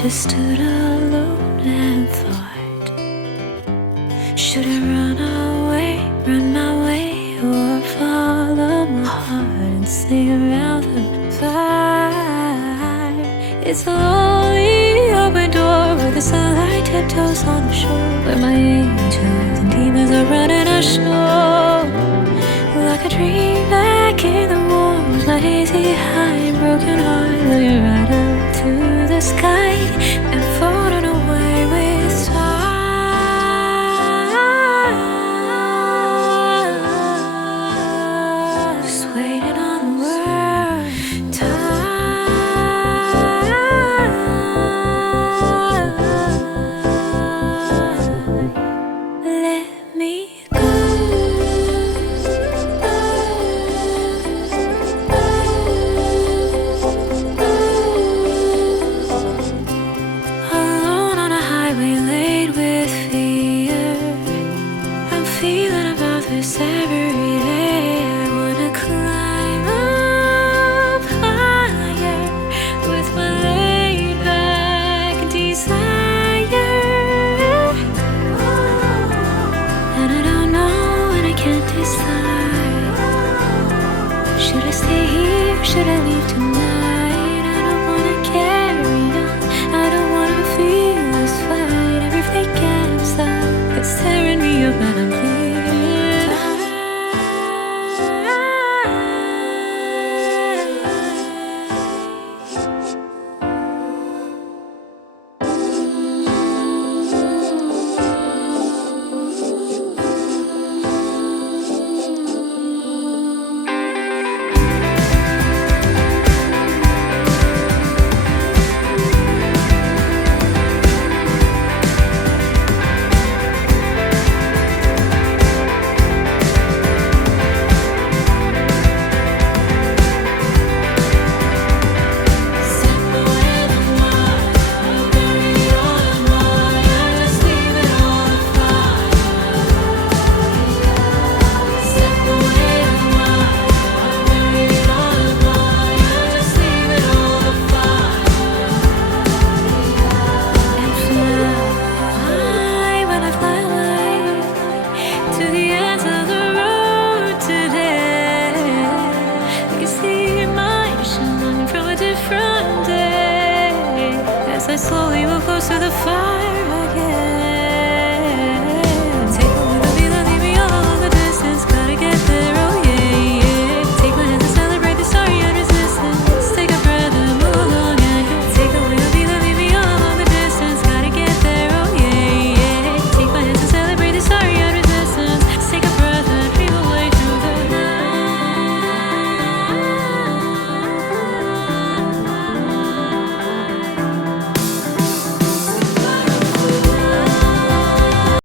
Just stood alone and thought, should I run away, run my way, or follow my heart and sing around the fire? It's a lonely open door where the sunlight tiptoes on the shore, where my angels and demons are running ashore. Like a dream back in the wars, my hazy high and broken heart looking right up to the sky and floating away with time. Just waiting on the word time. Let me go. Every day I wanna climb up higher with my laid back desire. And I don't know and I can't decide. Should I stay here? Should I leave tonight? I don't wanna carry on. I don't wanna feel this fight. Every fake outside it's tearing me up and I'm bleeding. slowly move close to the fire.